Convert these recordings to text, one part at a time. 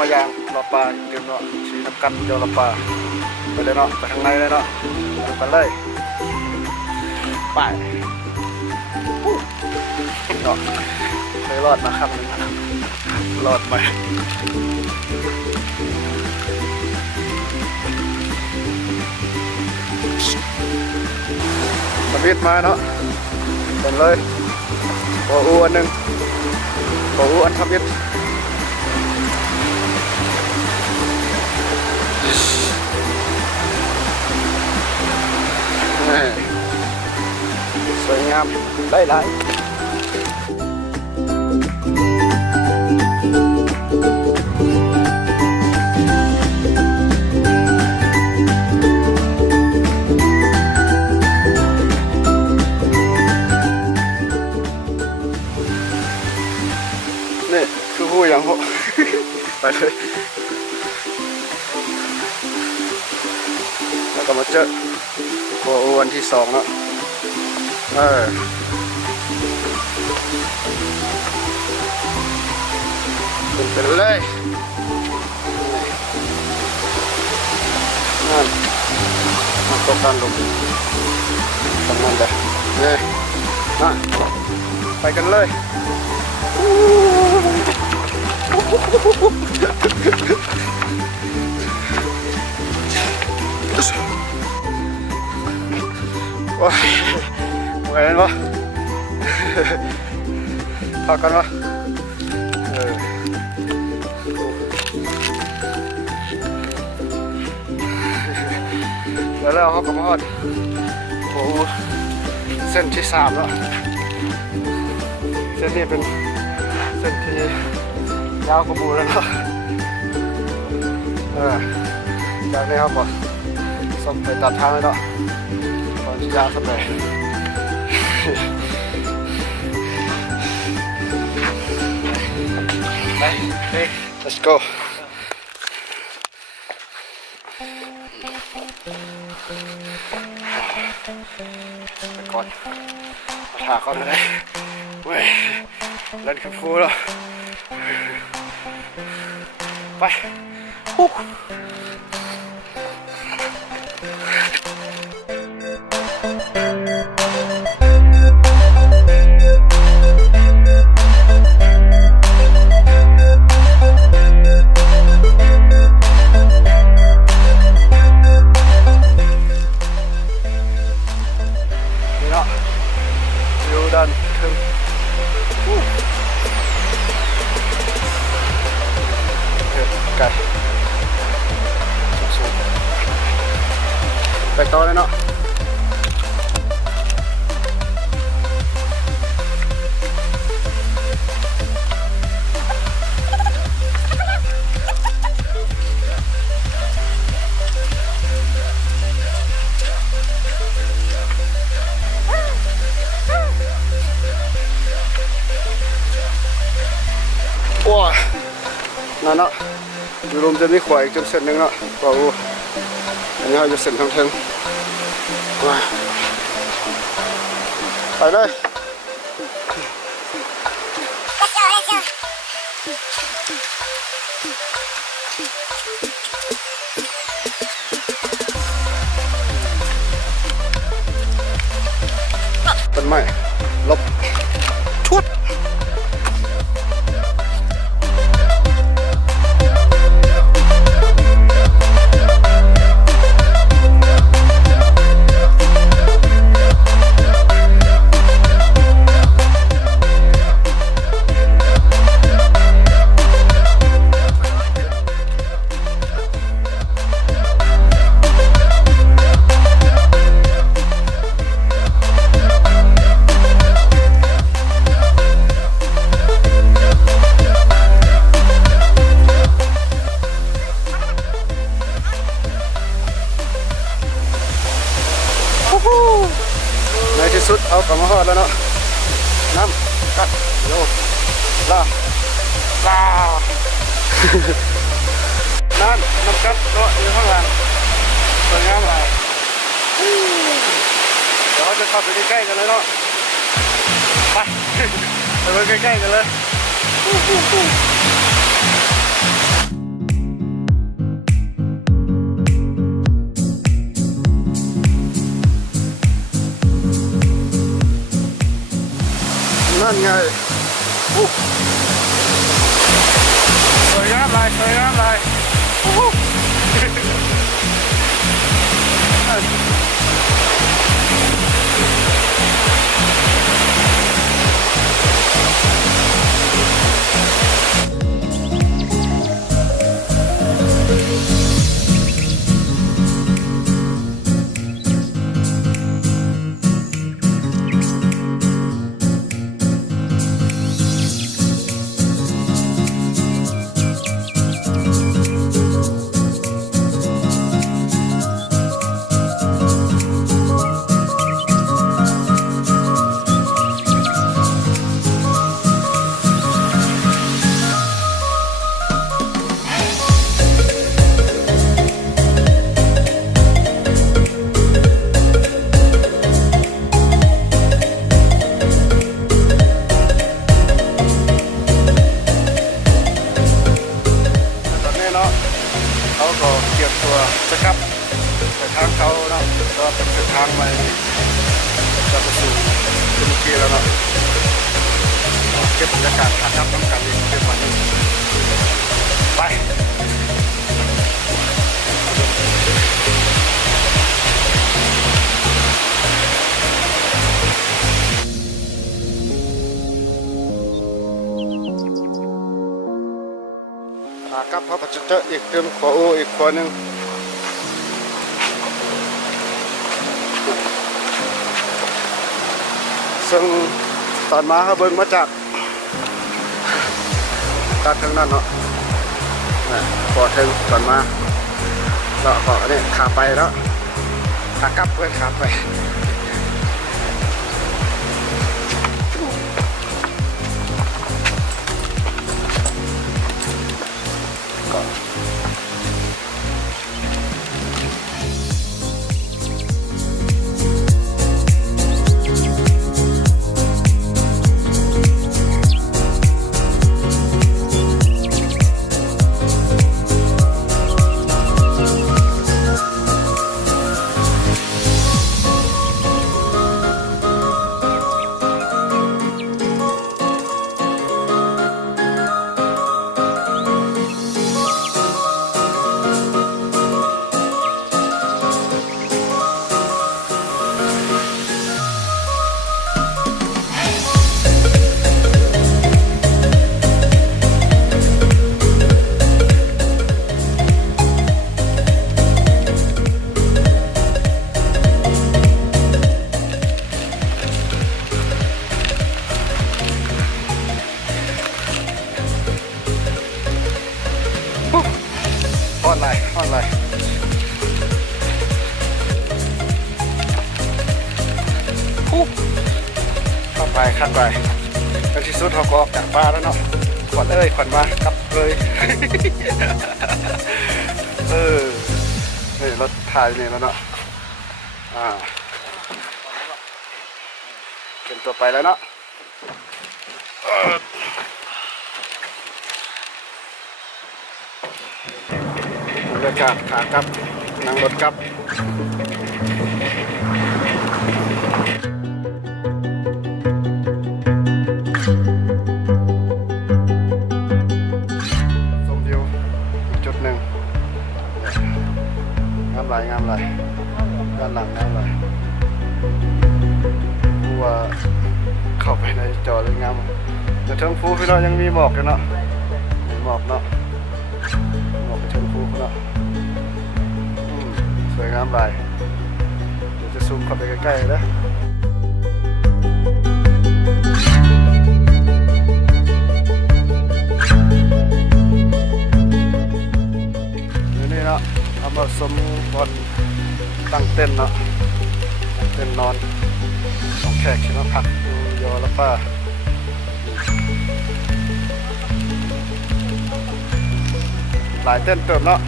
มายางรอปลาเดี๋ยวเนาะชี้น้ำกันเดี๋ยวรอปลาไปเลยเนาะไปทางในเลยเนาะไปเลยไปเนาะเคยรอดมาครั้งหนึ่งรอดไหมทำวิทมาเนาะเป็นเลยโอ้อันหนึ่งโอ้อันทำวิทสวยงามได้หลายนี่คือผู้อย่างพวกไปเลยแล้วก็มาเจอโอ้วันที่สองแล้วขึ้นไปเลยนั่นมาตกกันลงทำนั่นเลยนี่ไปกันเลยว้ายไหวแล้วปะพักกันปะแล้วเขาก็มาฮอดโอ้เส้นที่3แล้วเส้นนี้เป็นเส้นที่ยาวกว่าบูแล้วเนาะจากนี้ครับผมส่งไปตัดทางเลยเนาะตอนที่ยาวสักหน่อยไป let's go ไปก่อนมาถาเขาเลยเว้ยเล่นขึ้นฟูแล้วไปฮู้ดันถึงไก่สูงไปต่อเลยเนาะว้านั่นเนาะอยู่รวมจะมีขวายจนเส้นหนึ่งเนาะว้าวอันนี้เราจะเส้นทั้งว้าไปเลยต้นไม้ลบชุดในที่สุดเอากลับมาฮอดแล้วเนาะน้ำกัดโยลานั่นน้ำกัดเนาะอยู่ข้างหลังสวยงามเลยเดี๋ยวเราจะเข้าไปใกล้ๆกันเลยเนาะไปไปใกล้ๆกันเลย นั่นไงสวยงามเลยสวยงามเลยเขาก็เกี่ยวตัวจะกลับไปทางเขาเนาะก็เป็นเส้นทางใหม่จะไปสู่ตุรกีแล้วเนาะเก็บบรรยากาศขากลับน้ำกันอีกเป็นวันนี้ไปครับเขาก็จะเจออีกเรื่องขวาอีกขวาหนึ่งซึ่งตอนมาเขาเบิ่งมาจากทางนั้นเนาะพอถึงตอนมาเราก็เนี่ยขาไปแล้วขากลับเพื่อนขาไปออนไลน์เข้าไปขั้นไปในที่สุดเขาก็ออกจากบ้านแล้วเนาะขวัญขวัญมากลับเลยนี่รถถ่ายนี่แล้วเนาะเป็นตัวไปแล้วเนาะบรรยากาศขากลับนั่งรถกลับชมวิวจุดหนึ่งงามหลายด้านหลังงามหลายผู้ว่าเข้าไปในจอเลยงามแต่เทิงฟูพี่น้องยังมีหมอกอยู่เนาะหมอกเนาะไปเชิงฟูเขาแล้วสวยงามหลายเดี๋ยวจะซูมเข้าไปใกล้ๆนะนี่เนาะเอามาสมบอลตั้งเต้นเนาะเต้นนอนของแขกที่มาพักอยู่ยอละป้าหลายเต้นเติมเนาะ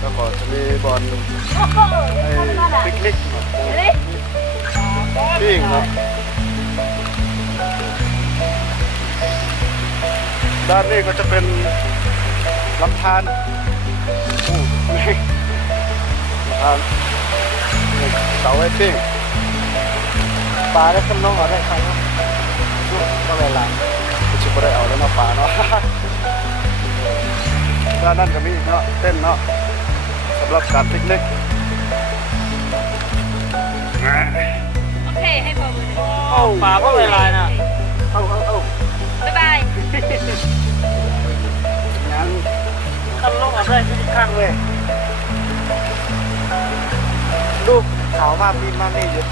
แล้วก็จะมีบอลให้ปิกนิกปิ้งเนาะด้านนี้ก็จะเป็นลำธารนี่ลำธารเสาไว้ปิ้ง ปลาได้ขึ้นลงเอาได้ใครเนาะก็เวลา ชิบได้เอาแล้วเนาะป่าเนาะ ด้านนั้นก็มีอีกเนาะเต้นเนาะสำหรับการปิกนิก โอเคให้พอมือ โอ้ปลาก็เวลาน่ะเอา บ๊ายบาย งั้น ขึ้นลงเอาได้ที่ข้างเลยดูเขามาปีนมานี่อยู่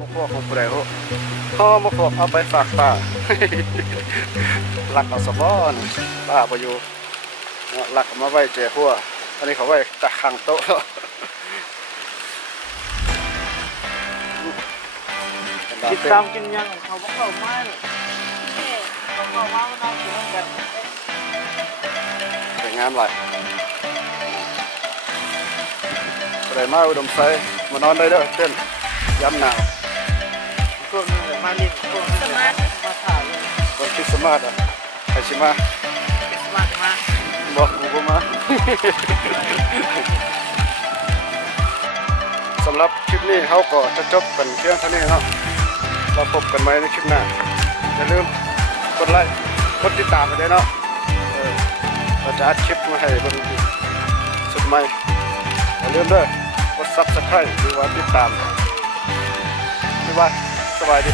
มะพร้าวของผู้ใดโอ้พ่อมะพร้าวเอาไปฝากป่า ลักเอาสะบอนป้าไปอยู่เนาะลักเอามาไว้แจกหัวอันนี้เขาไว้ตะข้างโต๊ะ ติดตามกินยังเขาบอกเขาไม่เขาบอกว่าน้องกินแบบ สวยงามหลายผู้ใดมาอุดมไซมานอนได้เด้อเต้นย้ำหนาว พวกนี้มาลินพวกนี้มาถ่ายเลย วันคริสต์มาสอ่ะใครชิมา มา บอกกูก็มา สำหรับคลิปนี้เขาก็จะจบกันเพียงเท่านี้เนาะเราพบกันใหม่ในคลิปหน้าอย่าลืมกดไลค์กดติดตามไปด้วยเนาะเราจะอัดคลิปมาให้เบิ่งอีกสุดใหม่อย่าลืมด้วยกด Subscribe หรือว่าติดตามบ๊ายบายสบายดี